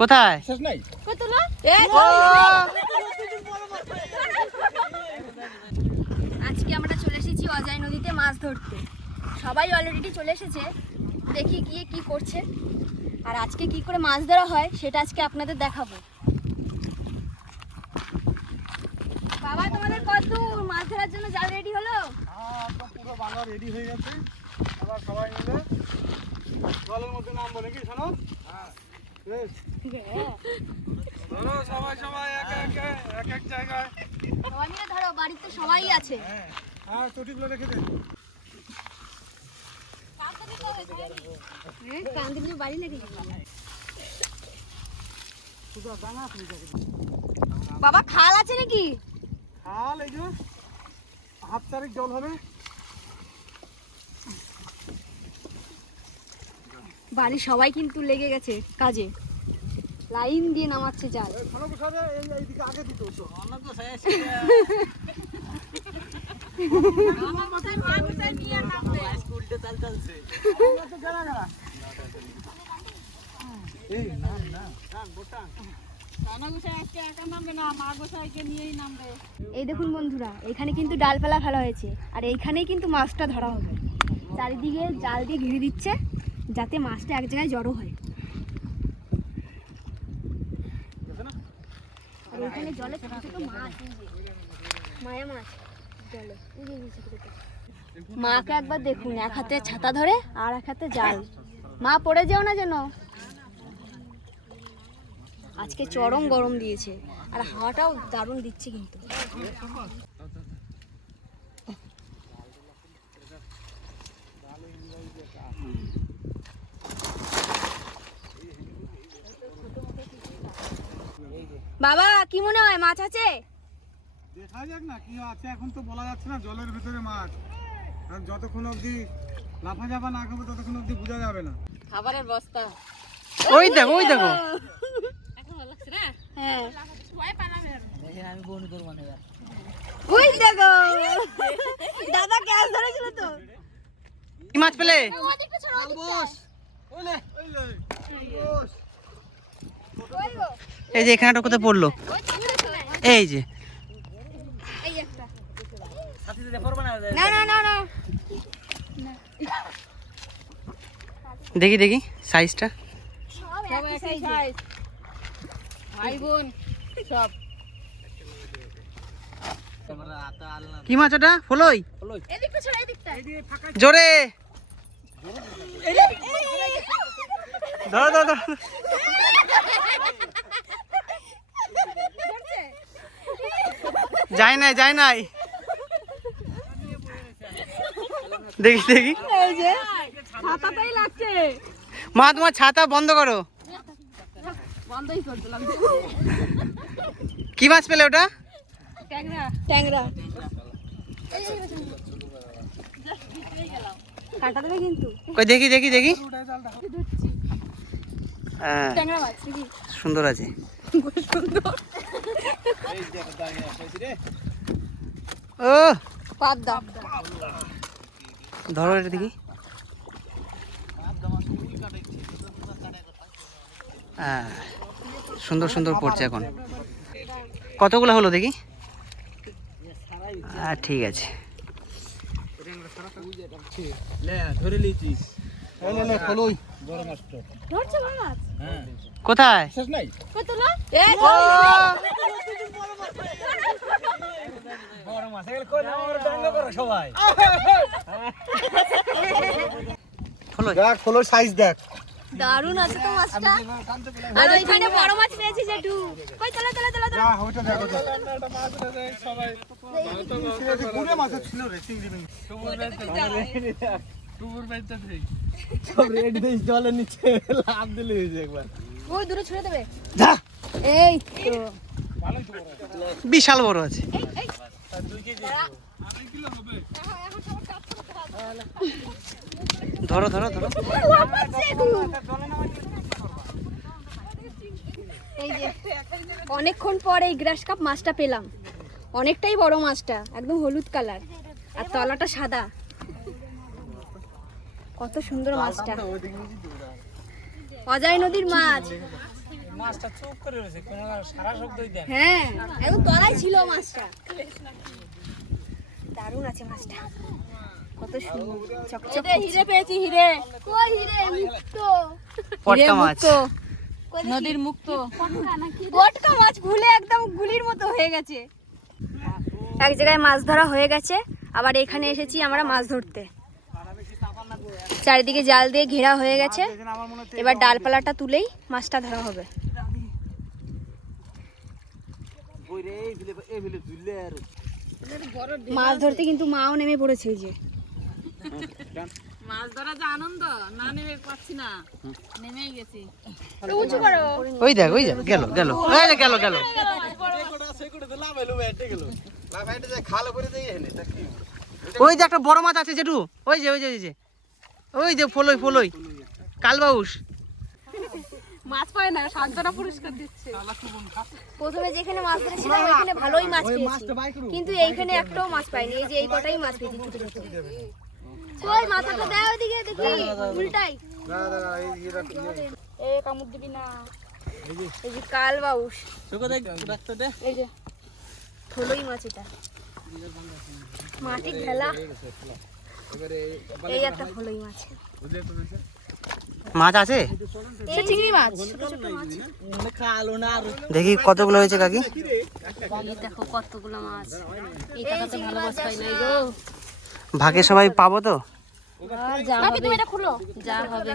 কোথায়? শেষ নাই? আজকে আমরা চলে এসেছি অজয় নদীতে মাছ ধরতে। সবাই অলরেডি চলে এসেছে। দেখি গিয়ে কি করছে। আর আজকে কি করে মাছ ধরা হয় সেটা আজকে আপনাদের দেখাবো। বাবা তোমাদের কত মাছ ধরার জন্য জাল রেডি হলো? পুরো বাংলা রেডি হয়ে গেছে। সবাই মিলে জলের মধ্যে নামবো নাকি শোনো? সবাই সবাই এক এক এক এক জায়গায়। সবাই মিলে ধরো বাড়িতে সবাই আছে। হ্যাঁ চটিগুলো রেখে দে। বাড়ি বাবা খাল আছে নাকি? খাল এই যে হাত চারেক জল হবে। বাড়ির সবাই কিন্তু লেগে গেছে কাজে। লাইন দিয়ে নামাচ্ছে জাল এই দেখুন বন্ধুরা, এখানে কিন্তু ডালপালা ফেলা হয়েছে, আর এইখানেই কিন্তু মাছটা ধরা হবে। চারিদিকে জাল দিয়ে ঘিরে দিচ্ছে। যাতে মাছটা এক জায়গায় জড়ো হয়। মাছ। মাকে একবার দেখুন, এক হাতে ছাতা ধরে আর এক হাতে জাল। মা, পড়ে যেও না যেন। আজকে চরম গরম দিয়েছে, আর হাওয়াটাও দারুণ দিচ্ছে কিন্তু। বাবা কি মনে হয় মাছ আছে? দেখা যাক না কি আছে এখন তো বলা যাচ্ছে না জলের ভিতরে মাছ। আর যতক্ষণ অবধি লাফা যাবা না খাব ততক্ষণ অবধি বোঝা যাবে না। খাবারের বস্তা। ওই দেখো ওই দেখো। হ্যাঁ। আমি বনু তোর ওই দেখো। দাদা গ্যাস ধরেছিল তো। কি মাছ পেলে? ছাড়ো ওদিকটা ওলে বস ওই গো এই যে এখানেটা কোথায় পড়ল। এই যে দেখি দেখি সাইজটা কি মাছ ওটা ফলই জোরে ধরো ধরো ধরো যায় নাই যাই নাই। দেখি দেখি। মা তোমার ছাতা বন্ধ করো। বন্ধই কি মাছ পেলে ওটা? ট্যাংরা। ট্যাংরা। কাটা দেবে কিন্তু। কই দেখি দেখি দেখি। হ্যাঁ। ট্যাংরা সুন্দর আছে। ও পাবদা। ধরো এটা দেখি। হ্যাঁ সুন্দর সুন্দর পড়ছে এখন। কতগুলো হলো দেখি? হ্যাঁ ঠিক আছে। কোথায়? দেখ খোলো সাইজ দেখ। দারুণ আছে তো মাছটা। আর ওইখানে বড় মাছ পেয়েছি জেঠু। কই চলো চলো চলো চলো যা ওইটা দেখো সবাই কোনে মাছ ছিল রে চিংড়ি মিংড়ি সব রেডি দিস জলের নিচে লাভ দিলে হয়েছে একবার। ওই দূরে ছুড়ে দেবে? এই তো। বিশাল বড় আছে। ধরো ধরো ধরো। অনেকক্ষণ পর এই গ্রাস কাপ মাছটা পেলাম। অনেকটাই বড় মাছটা, একদম হলুদ কালার। আর তলাটা সাদা। কত সুন্দর মাছটা। অজয় নদীর মাছ। মাছটা চুপ করে রয়েছে কোনো সারা শব্দই দেন হ্যাঁ একদম তলায় ছিল মাছটা। দারুণ আছে মাছটা। কত সুন্দর চকচক হিরে পেয়েছি হিরে। কই হিরে মুক্ত। পটকা মাছ। নদীর মুক্ত। পটকা মাছ ভুলে একদম গুলির মতো হয়ে গেছে। এক জায়গায় মাছ ধরা হয়ে গেছে আবার এখানে এসেছি আমরা মাছ ধরতে। চারিদিকে জাল দিয়ে ঘেরা হয়ে গেছে। এবার ডালপালাটা তুলেই মাছটা ধরা হবে। মাছ ধরতে কিন্তু মাও নেমে পড়েছে এই যে। মাছ ধরা যে আনন্দ না নেমে পাচ্ছি না। নেমেই গেছি। উঁচু করো। ওই দেখ ওই দেখ গেল গেল। যে গেল গেল। ওই যে একটা বড় মাছ আছে যেটু ওই যে ওই যে ওই যে। ওই যে ফলই ফলই। কালবাউস। মাছ পায় না শান্তরা পুরস্কার দিচ্ছে। প্রথমে যেখানে মাছ ধরেছিলাম ওইখানে ভালোই মাছ পেয়েছি। কিন্তু এইখানে একটাও মাছ পাইনি এই যে এই কটাই মাছ পেয়েছি ছোট ছোট। কই মাথাটা দেয় ওদিকে দেখি উল্টাই। এ কামড় দিবি না। এই যে। কাল বাউস এই যে থলই মাছ এটা। মাটি ঢেলা এই একটা ফলই মাছ। মাছ আছে? এই চিংড়ি মাছ। ছোট ছোট মাছ দেখি কতগুলো হয়েছে কাকি? দেখো কতগুলো মাছ। ভালো পাই নাই গো। ভাগে সবাই পাবো তো? যা হবে তুমি এটা খুলো। যা হবে।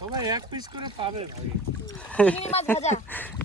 সবাই এক পিস করে পাবে ভাই। চিংড়ি মাছ ভাজা।